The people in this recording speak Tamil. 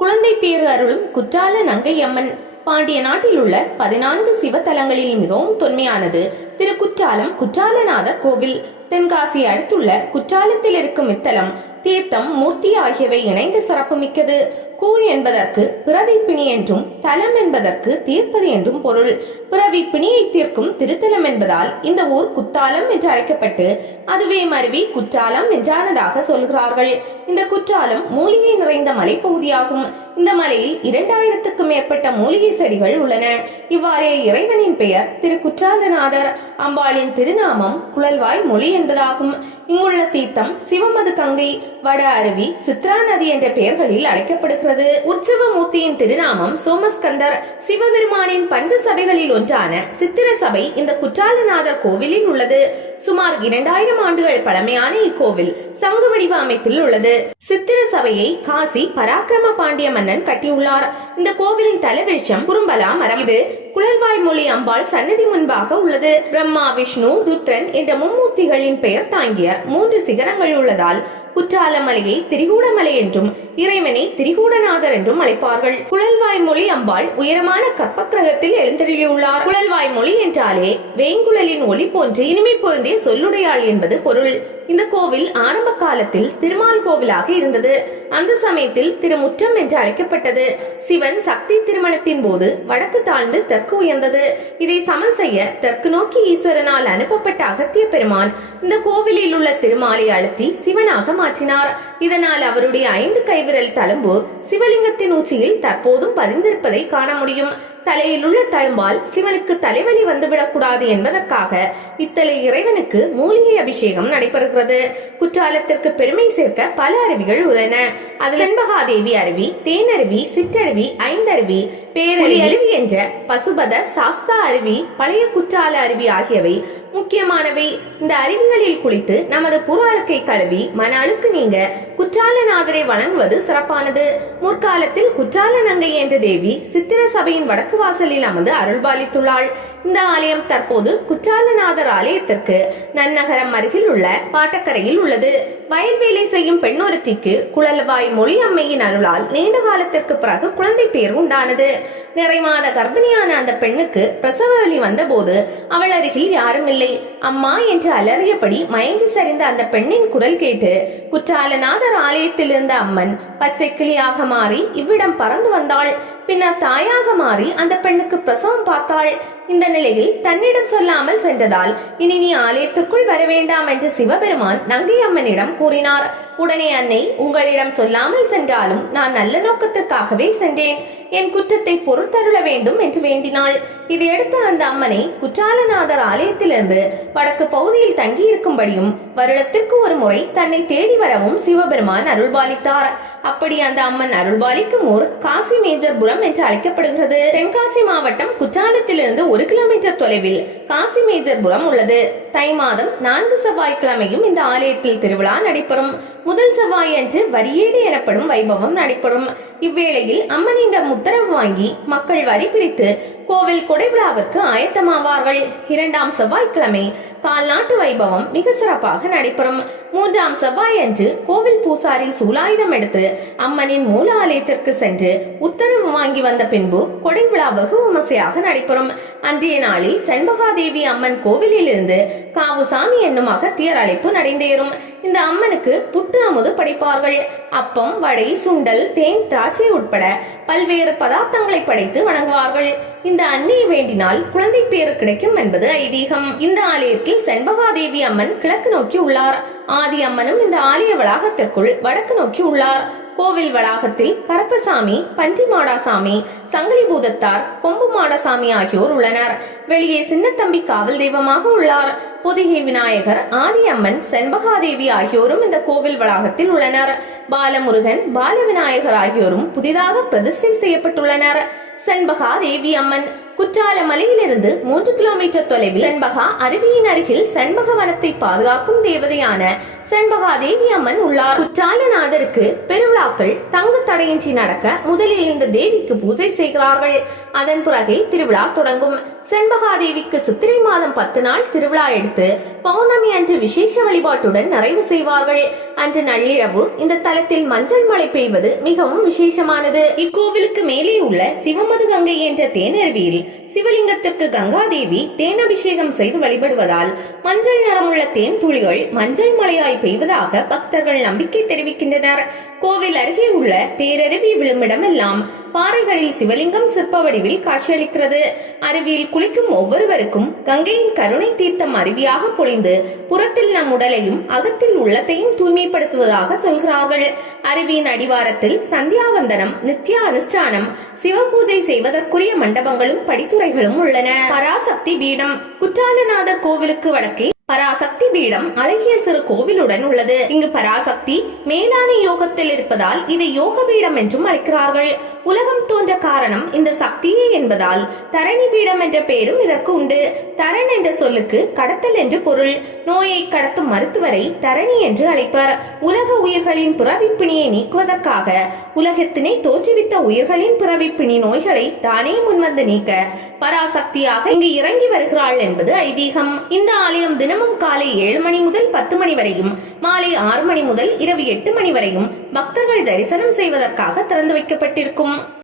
குழந்தை பேறு அருளும் குற்றால நங்கையம்மன். பாண்டிய நாட்டில் உள்ள 14 சிவத்தலங்களில் மிகவும் தொன்மையானது திரு குற்றாலம் குற்றாலநாதர் கோவில். தென்காசி அடுத்துள்ள குற்றாலத்தில் இருக்கும் இத்தலம் தீர்த்தம், மூர்த்தி ஆகியவை இணைந்து சிறப்புமிக்கது. கூ என்பதற்கு பிறவி பிணி என்றும், தலம் என்பதற்கு தீர்ப்பது என்றும் பொருள். பிறவி பிணியை தீர்க்கும் திருத்தலம் என்பதால் இந்த ஊர் குத்தாலம் என்று அழைக்கப்பட்டு அதுவே மருவி குற்றாலம் என்றானதாக சொல்கிறார்கள். இந்த குற்றாலம் மூலிகை நிறைந்த மலைப்பகுதியாகும். இந்த மலையில் 2000க்கும் மேற்பட்ட மூலிகை செடிகள் உள்ளன. இவ்வாறே இறைவனின் பெயர் திரு குற்றாலநாதர், அம்பாளின் திருநாமம் குழல்வாய் மொழி என்பதாகும். இங்குள்ள தீர்த்தம் சிவமது கங்கை, வட அருவி, சித்ரா நதி என்ற பெயர்களில் அழைக்கப்படுகிறது. உற்சவ மூர்த்தியின் திருநாமம் சோமஸ்கந்தர். சிவபெருமானின் பஞ்ச சபைகளில் ஒன்றான சித்திர சபை இந்த குற்றாலநாதர் கோவிலில் உள்ளது. சுமார் 2000 ஆண்டுகள் பழமையான இக்கோவில் சங்கு வடிவ அமைப்பில் உள்ளது. சித்திர சபையை காசி பராக்கிரம பாண்டிய மன்னன் கட்டியுள்ளார். இந்த கோவிலின் தலைவிருஷம் குறும்பலா மரம். இது குழல்வாய் மொழி அம்பாள் சன்னதி முன்பாக உள்ளது. பிரம்மா, விஷ்ணு, ருத்ரன் என்ற மும்மூர்த்திகளின் பெயர் தாங்கிய 3 சிகரங்கள் உள்ளதால் குற்றால மலையை திரிகூடமலை என்றும், இறைவனை திரிகூடநாதர் என்றும் அழைப்பார்கள். குழல்வாய் மொழி அம்பாள் உயரமான கற்பக்கிரகத்தில் எழுந்தருளியுள்ளார். குழல்வாய் மொழி என்றாலே வேங்குழலின் ஒளி போன்று இனிமை பொருந்திய சொல்லுடையாள் என்பது பொருள். இந்த கோவில் ஆரம்ப காலத்தில் திருமால் கோவிலாக இருந்தது. அந்த சமயத்தில் திருமுற்றம் என்று அழைக்கப்பட்டது. சிவன் சக்தி திருமணத்தின் போது வடக்கு தாழ்ந்து தெற்கு உயர்ந்தது. இதை சமன் செய்ய தெற்கு நோக்கி ஈஸ்வரனால் அனுப்பப்பட்ட அகத்திய பெருமான் இந்த கோவிலில் உள்ள திருமாலை அழுத்தி சிவனாக மாற்றினார். இதனால் அவருடைய 5 கைவிரல் தழும்பு சிவலிங்கத்தின் உச்சியில் தற்போதும் பதிந்திருப்பதை காண முடியும். தலையில் உள்ள தழும்பால் சிவனுக்கு தலைவலி வந்துவிடக் கூடாது என்பதற்காக இத்தலை இறைவனுக்கு மூலிகை அபிஷேகம் நடைபெறுகிறது. குற்றாலத்திற்கு பெருமை சேர்க்க பல அருவிகள் உள்ளன. அதில் செண்பகாதேவி அருவி, தேனருவி, சிற்றருவி, ஐந்தருவி, பேரழி அருவி என்ற பசுபத சாஸ்தா அருவி, பழைய குற்றால அருவி ஆகியவை முக்கியமானவை. இந்த அருவிகளில் குளித்து நமது புற அழுக்கை கழுவி மன அழுக்கு நீங்க குற்றாலநாதரை வணங்குவது சிறப்பானது. முற்காலத்தில் குற்றால நங்கை என்ற தேவி சித்திர சபையின் வடக்கு வாசலில் அமர்ந்து அருள்பாலித்துள்ளாள். இந்த ஆலயம் தற்போது குற்றாலநாதர் ஆலயத்திற்கு நன்னகரம் அருகில் உள்ள பாட்டக்கரையில் உள்ளது. வயல் வேலை செய்யும் பெண்ணொருத்திக்கு குழல்வாய் மொழி அம்மையின் அருளால் நீண்ட காலத்திற்கு பிறகு குழந்தை பேர் உண்டானது. நிறைமாத கர்ப்பிணியான அந்த பெண்ணுக்கு பிரசவ வலி வந்தபோது அவள் அருகில் யாரும் இல்லை. அம்மா என்று அலறியபடி மயங்கி சரிந்த அந்த பெண்ணின் குரல் கேட்டு குற்றாலநாதர் ஆலயத்தில் இருந்த அம்மன் பச்சை கிளியாக மாறி இவ்விடம் பறந்து வந்தாள். பின்னர் தாயாக மாறி அந்த பெண்ணுக்கு பிரசவம் பார்த்தாள். இந்த நிலையில் தன்னிடம் சொல்லாமல் சென்றதால் இனி நீ ஆலயத்திற்குள் வர வேண்டாம் என்று சிவபெருமான் நங்கை அம்மனிடம் கூறினார். உடனே அன்னை, உங்களிடம் சொல்லாமல் சென்றாலும் நான் நல்ல நோக்கத்திற்காகவே சென்றேன், என் குற்றத்தை பொறுத்தருள வேண்டும் என்று வேண்டினாள். இதையடுத்து அந்த அம்மனை குற்றாலநாதர் ஆலயத்திலிருந்து வடக்கு பகுதியில் தங்கியிருக்கும்படியும் வருடத்திற்கு ஒரு முறை தன்னை தேடி வரவும் சிவபெருமான் அருள்பாலித்தார். அப்படி அந்த அம்மன் அருள்பாலிக்கும் ஊர் காசி மேஜர்புரம் என்று அழைக்கப்படுகிறது. தென்காசி மாவட்டம் குற்றாலத்திலிருந்து 1 கிலோமீட்டர் தொலைவில் காசி மேஜர்புரம் உள்ளது. தை மாதம் 4 செவ்வாய்க்கிழமையும் இந்த ஆலயத்தில் திருவிழா நடைபெறும். முதல் செவ்வாய் அன்று வரியேடு எனப்படும் வைபவம் நடைபெறும். இவ்வேளையில் அம்மனிடம் உத்தரவு வாங்கி மக்கள் வரி பிரித்து கோவில் கொடைவிழாவிற்கு ஆயத்தமாவார்கள். 2ஆம் செவ்வாய்க்கிழமை கால்நாட்டு வைபவம் மிக சிறப்பாக நடைபெறும். 3ஆம் செவ்வாய் அன்று கோவில் பூசாரி சூலாயுதம் எடுத்து அம்மனின் மூல ஆலயத்திற்கு சென்று உத்தரவு வாங்கி வந்த பின்பு கொடைவிழா வெகு விமர்சையாக நடைபெறும். அன்றைய நாளில் செண்பகாதேவி அம்மன் கோவிலில் இருந்து காவுசாமி என்னும் அகத்தியர் அழைப்பு நடைந்தேறும். இந்த அம்மனுக்கு புட்டு அமுது படைப்பார்கள். அப்பம், வடை, சுண்டல், தேன், திராட்சை உட்பட பல்வேறு பதார்த்தங்களை படைத்து வணங்குவார்கள். இந்த அன்னையை வேண்டினால் குழந்தை பேறு கிடைக்கும் என்பது ஐதீகம். இந்த ஆலயத்தில் செண்பகாதேவி அம்மன் கிழக்கு நோக்கி உள்ளார். ஆதி அம்மனும் இந்த ஆலய வளாகத்திற்குள் வடக்கு நோக்கி உள்ளார். கோவில் வளாகத்தில் கருப்பசாமி, பன்றி மாடாசாமி, சங்கிலி பூதத்தார், கொம்பு மாடசாமி ஆகியோர் உள்ளனர். வெளியே சின்னத்தம்பி காவல் தெய்வமாக உள்ளார். பொதிகை விநாயகர், ஆதி அம்மன், செண்பகாதேவி ஆகியோரும் இந்த கோவில் வளாகத்தில் உள்ளனர். பாலமுருகன், பால விநாயகர் ஆகியோரும் புதிதாக பிரதிஷ்டை செய்யப்பட்டுள்ளனர். செண்பகா தேவி அம்மன் குற்றால மலையிலிருந்து 3 கிலோமீட்டர் தொலைவில் செண்பகா அருவியின் அருகில் செண்பக வனத்தை பாதுகாக்கும் தேவதையான செண்பகா தேவி அம்மன் உள்ளார். குற்றாலநாதருக்கு பெருவிழாக்கள் தங்கு தடையின்றி நடக்க முதலில் இந்த தேவிக்கு பூஜை செய்கிறார்கள். அதன் பிறகே திருவிழா தொடங்கும். செண்பகாதேவிக்கு சித்திரை மாதம் 10 நாள் திருவிழா எடுத்து பௌர்ணமி அன்று விசேஷ வழிபாட்டுடன் நிறைவு செய்வார்கள். அன்று நள்ளிரவு இந்த தலத்தில் மஞ்சள் மழை பெய்வது மிகவும் விசேஷமானது. இக்கோவிலுக்கு மேலே உள்ள சிவமது கங்கை என்ற தேனருவியில் சிவலிங்கத்திற்கு கங்காதேவி தேன் அபிஷேகம் செய்து வழிபடுவதால் மஞ்சள் நிறமுள்ள தேன் துளிகள் மஞ்சள் மழையாய் பெய்வதாக பக்தர்கள் நம்பிக்கை தெரிவிக்கின்றனர். கோவில் அருகே உள்ள பேரருவி விழுமிடமெல்லாம் பாறைகளில் சிவலிங்கம் சிற்ப வடிவில் காட்சியளிக்கிறது. அருவியில் குளிக்கும் ஒவ்வொருவருக்கும் கங்கையின் கருணை தீர்த்தம் அருவியாக பொழிந்து புறத்தில் நம் உடலையும் அகத்தில் உள்ளத்தையும் தூய்மைப்படுத்துவதாக சொல்கிறார்கள். அருவியின் அடிவாரத்தில் சந்தியாவந்தனம், நித்ய அனுஷ்டானம், சிவபூஜை செய்வதற்குரிய மண்டபங்களும் படித்துறைகளும் உள்ளன. பராசக்தி பீடம். குற்றாலநாதர் கோவிலுக்கு வடக்கே பராசக்தி பீடம் அழகிய சிறு கோவிலுடன் உள்ளது. இங்கு பராசக்தி மேலான யோகத்தில் இருப்பதால் இதை யோக பீடம் என்றும் அழைக்கிறார்கள். உலகம் தோன்ற காரணம் இந்த சக்தியே என்பதால் தரணி பீடம் என்ற பெயரும் இதற்கு உண்டு. தரண் என்ற சொல்லுக்கு கடத்தல் என்று பொருள். நோயை கடத்தும் மருத்துவரை தரணி என்று அழைப்பர். உலக உயிர்களின் பிறவிப்பிணியை நீக்குவதற்காக உலகத்தினை தோற்றுவித்த உயிர்களின் பிறவிப்பிணி நோய்களை தானே முன்வந்து நீக்க பராசக்தியாக இங்கு இறங்கி வருகிறாள் என்பது ஐதீகம். இந்த ஆலயம் தினமும் காலை 7 மணி முதல் 10 மணி வரையும், மாலை 6 மணி முதல் இரவு 8 மணி வரையும் பக்தர்கள் தரிசனம் செய்வதற்காக திறந்து வைக்கப்பட்டிருக்கும்.